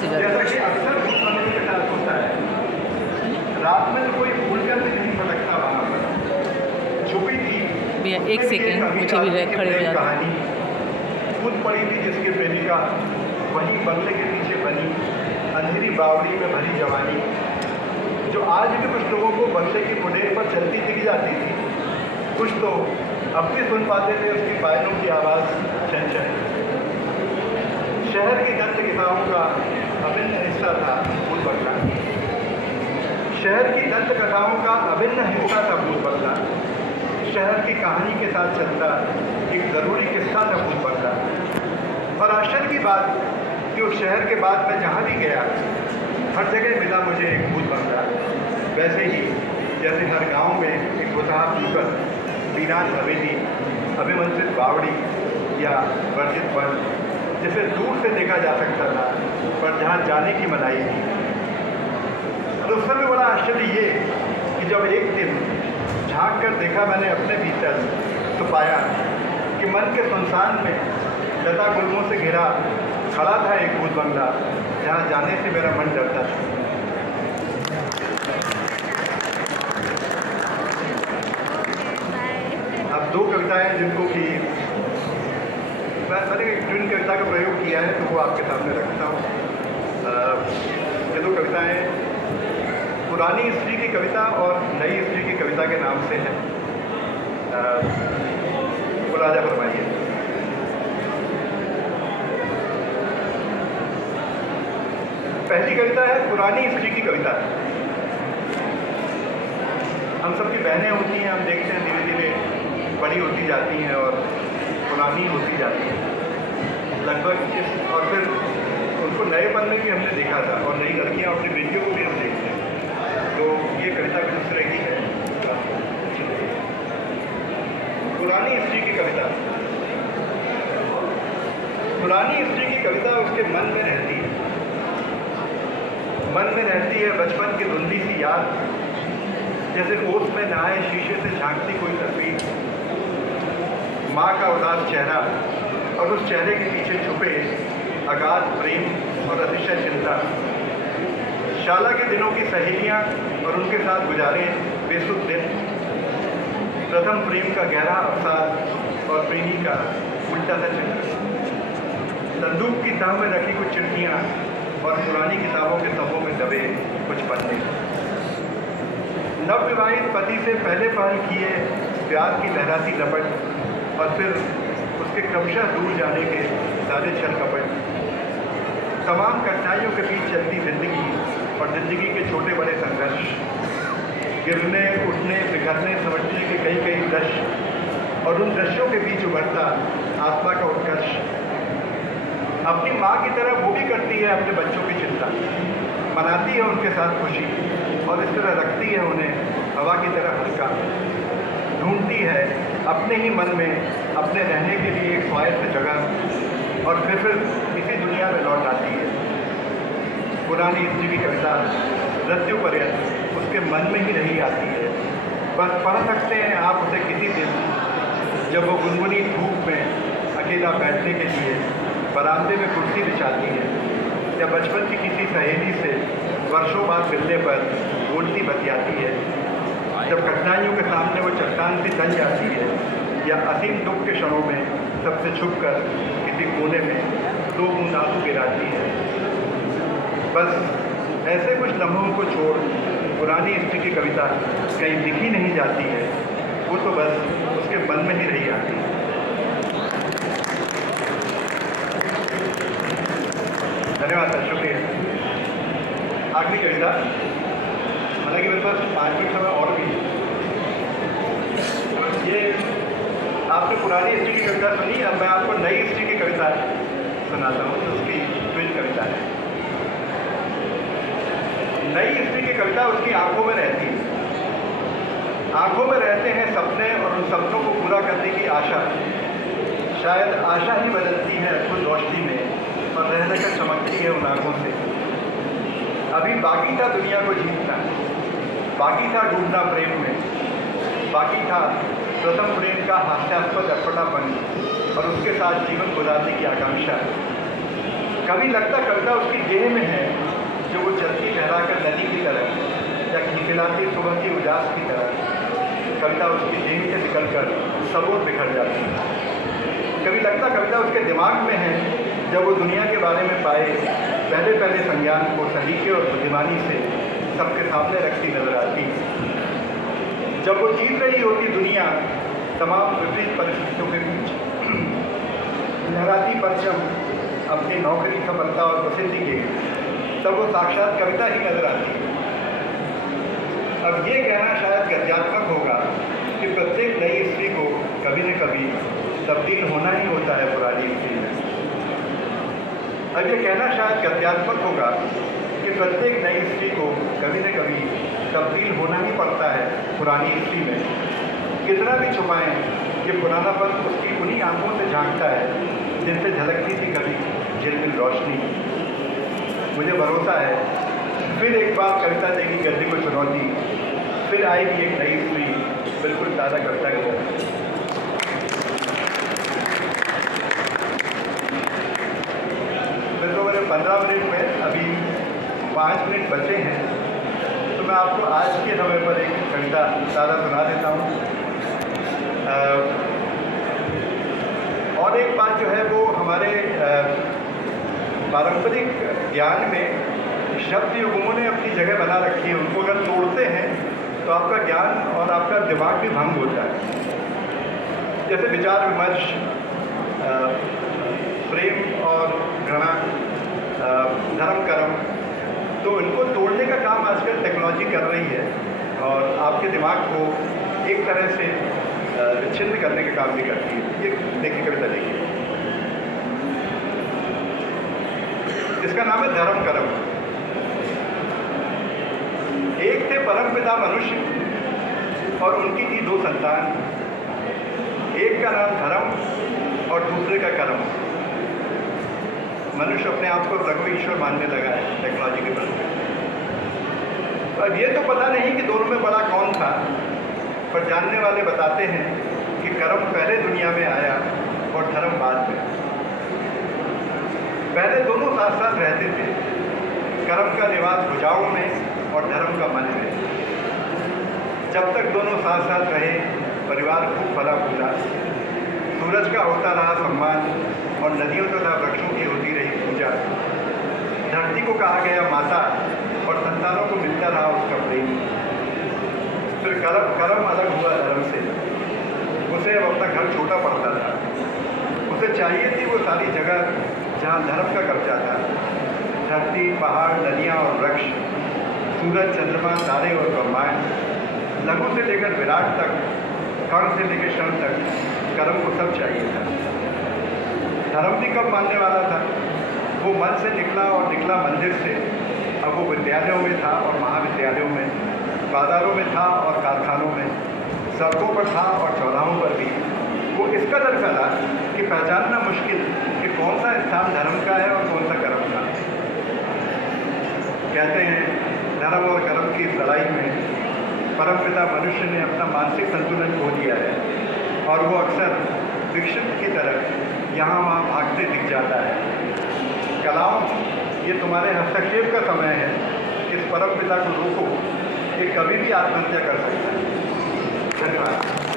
से ज़्यादा। जैसा कि अक्सर भूत बनने के साथ होता है, रात में कोई भूलकर भी नहीं भटकता वहाँ पर, छुपी थी भैया एक उसमें भी सेकेंड, एक मुझे भी अभिलाषी की खड़े हो प्रेम जाते। कहानी। कूद पड़ी थी जिसकी प्रेमिका वहीं बंगले के पीछे बनी, अंधेरी बावड़ी में भरी जवानी, जो आज भी कुछ लोगों को बंगले की मुंडेर पर चलती दिख जाती थी। कुछ तो अब भी सुन पाते थे उसकी पायलों की आवाज़ छन छन। शहर की दंत कथाओं का अभिन्न हिस्सा था भूत बंगला। शहर की दंत कथाओं का अभिन्न हिस्सा था भूत बंगला। शहर की कहानी के साथ चलता एक ज़रूरी किस्सा था भूत बंगला। और आश्चर्य की बात कि उस शहर के बाद मैं जहाँ भी गया हर जगह मिला मुझे एक भूत बंगला। वैसे ही जैसे हर गांव में एक बुतहा पीपल, वीरान हवेली, अभिमंत्रित बावड़ी या वर्जित वन, जिसे दूर से देखा जा सकता था पर जहाँ जाने की मनाही थी। और उस समय बड़ा आश्चर्य ये कि जब एक दिन झांक कर देखा मैंने अपने भीतर, तो पाया कि मन के सुनसान में लता गुल्मों से घिरा खड़ा था एक भूत बंगला, जहाँ जाने से मेरा मन डरता था। अब दो कविताएं जिनको कि मैंने जिन कविता का प्रयोग किया है तो वो आपके सामने रखता हूँ। ये दो कविताएं पुरानी स्त्री की कविता और नई स्त्री की कविता के नाम से है। मुलाजा फरमाइए। पहली कविता है पुरानी स्त्री की कविता। हम सबकी बहनें होती हैं, हम देखते हैं धीरे धीरे बड़ी होती जाती हैं और पुरानी होती जाती हैं लगभग इस, और फिर उनको नएपन में भी हमने देखा था और नई लड़कियां अपनी बेटियों को भी हम देखते हैं। तो ये कविता भी दूसरे की है। पुरानी स्त्री की कविता। पुरानी स्त्री की कविता उसके मन में रहती है। मन में रहती है बचपन की धुंधली सी याद, जैसे ओस में नहाए शीशे से झांकती कोई तस्वीर, माँ का उदास चेहरा और उस चेहरे के पीछे छुपे अगाध प्रेम और अतिशय चिंता, शाला के दिनों की सहेलियाँ और उनके साथ गुजारे बेसुध दिन, प्रथम प्रेम का गहरा अवसाद और प्रेमी का उल्टा सा चित्र, संदूक की तह में रखी कुछ चिट्ठियाँ और पुरानी किताबों के तहों में दबे कुछ पन्ने, नवविवाहित पति से पहले पहल किए प्यार की लहराती लपट और फिर उसके क्रमशः दूर जाने के सारे छल कपट, तमाम कठिनाइयों के बीच चलती जिंदगी और जिंदगी के छोटे बड़े संघर्ष, गिरने उठने बिखरने समझने के कई कई दृश्य और उन दृश्यों के बीच उभरता आत्मा का उत्कर्ष। अपनी माँ की तरह वो भी करती है अपने बच्चों की चिंता, मनाती है उनके साथ खुशी और इस तरह रखती है उन्हें हवा की तरह हल्का, ढूंढती है अपने ही मन में अपने रहने के लिए एक स्वायत्त जगह और फिर इसी दुनिया में लौट आती है। पुरानी स्त्री की कविता मृत्यु पर्यंत उसके मन में ही रही आती है। बस पढ़ सकते हैं आप उसे किसी दिन, जब वो गुनगुनी धूप में अकेला बैठने के लिए बरामदे में कुर्सी बिछाती है, या बचपन की किसी सहेली से वर्षों बाद मिलने पर बोलती बतियाती है, जब कठिनाइयों के सामने वो चट्टान सी तन जाती है, या असीम दुख के क्षणों में सबसे छुपकर किसी कोने में दो बूंद आंसू गिराती है। बस ऐसे कुछ लम्हों को छोड़ पुरानी स्त्री की कविता कहीं लिखी नहीं जाती है, वो तो बस उसके मन में ही रही आती है। धन्यवाद सर, शुक्रिया। आखिरी कविता, हालांकि मेरे पास 5 मिनट समय और भी है। ये आपने पुरानी स्त्री की कविता सुनी, अब मैं आपको नई स्त्री की कविता सुनाता हूँ, तो उसकी ट्विन कविता है। नई स्त्री की कविता उसकी आंखों में रहती है। आंखों में रहते हैं सपने और उन सपनों को पूरा करने की आशा। शायद आशा ही बदलती है अद्भुत रोशनी में और रह रहकर चमकती है उन आंखों से। अभी बाकी था दुनिया को जीतना, बाकी था डूबना प्रेम में, बाकी था प्रथम प्रेम का हास्यास्पद अटपटापन और उसके साथ जीवन गुजारने की आकांक्षा। कभी लगता कविता उसकी देह में है, जो वो चलती लहराकर नदी की तरह या खिलखिलाती सुबह की उजास की तरह कविता उसकी देह से निकलकर सबूत बिखर जाती है। कभी लगता कविता उसके दिमाग में है, जब वो दुनिया के बारे में पाए पहले पहले संज्ञान को सलीके और बुद्धिमानी से सबके सामने रखती नजर आती है। जब वो जीत रही होती दुनिया तमाम विपरीत परिस्थितियों के बीच लहराती परचम अपनी नौकरी, सफलता और प्रसिद्धि के, तब वो साक्षात कविता ही नजर आती है। अब ये कहना शायद गद्यात्मक होगा कि प्रत्येक नई स्त्री को कभी न कभी तब्दील होना ही होता है पुरानी स्त्री में। अब ये कहना शायद गद्यात्मक होगा कि प्रत्येक नई स्त्री को कभी न कभी तब्दील होना ही पड़ता है पुरानी स्त्री में। कितना भी छुपाएं कि पुरानापन उसकी उन्हीं आंखों से झांकता है जिनसे झलकती थी कभी झिलमिल रोशनी। मुझे भरोसा है फिर एक बार कविता देगी गद्य को चुनौती, फिर आएगी एक नई स्त्री बिल्कुल ताज़ा कविता की तरह। तो मेरे 15 मिनट में अभी 5 मिनट बचे हैं, तो मैं आपको आज के समय पर एक कविता ताज़ा सुना देता हूँ। और एक बात जो है वो हमारे पारंपरिक ज्ञान में शब्द युग्मों ने अपनी जगह बना रखी है। उनको अगर तोड़ते हैं तो आपका ज्ञान और आपका दिमाग भी भंग होता है। जैसे विचार विमर्श, प्रेम और घृणा, धर्म कर्म, तो इनको तोड़ने का काम आजकल टेक्नोलॉजी कर रही है और आपके दिमाग को एक तरह से विच्छिन्न करने का काम भी करती है। ये देखिए कविता देखिए, इसका नाम है धर्म कर्म। एक थे परम पिता मनुष्य और उनकी थी 2 संतान। एक का नाम धर्म और दूसरे का कर्म। मनुष्य अपने आप को प्रभु ईश्वर मानने लगा है टेक्नोलॉजी के बल। अब ये तो पता नहीं कि दोनों में बड़ा कौन था, पर जानने वाले बताते हैं कि कर्म पहले दुनिया में आया और धर्म बाद में। पहले दोनों साथ साथ रहते थे, कर्म का निवास भुजाओं में और धर्म का मन में। जब तक दोनों साथ साथ रहे परिवार खूब फला फूला। सूरज का होता रहा सम्मान और नदियों तथा वृक्षों की होती रही पूजा। धरती को कहा गया माता और संतानों को मिलता रहा उसका प्रेम। फिर कर्म अलग हुआ धर्म से। उसे अब अपना घर छोटा पड़ता था। उसे चाहिए थी वो सारी जगह जहाँ धर्म का कब्जा था। धरती, पहाड़, नदियाँ और वृक्ष, सूरज, चंद्रमा, तारे और ब्रह्मांड, लघु से लेकर विराट तक, कण से लेकर क्षण तक, कर्म को सब चाहिए था। धर्म भी कब मानने वाला था? वो मन से निकला और निकला मंदिर से। अब वो विद्यालयों में था और महाविद्यालयों में, बाजारों में था और कारखानों में, सड़कों पर था और चौराहों पर भी। वो इस कदर फैला कि पहचानना मुश्किल कि कौन सा स्थान धर्म का है और कौन सा कर्म का। कहते हैं धर्म और कर्म की इस लड़ाई में परमपिता मनुष्य ने अपना मानसिक संतुलन खो दिया है और वो अक्सर विक्षिप्त की तरह यहाँ वहाँ भागते दिख जाता है। कलाओं, ये तुम्हारे हस्तक्षेप का समय है। इस परमपिता को रोको, ये कभी भी आत्महत्या कर सकता है। धन्यवाद।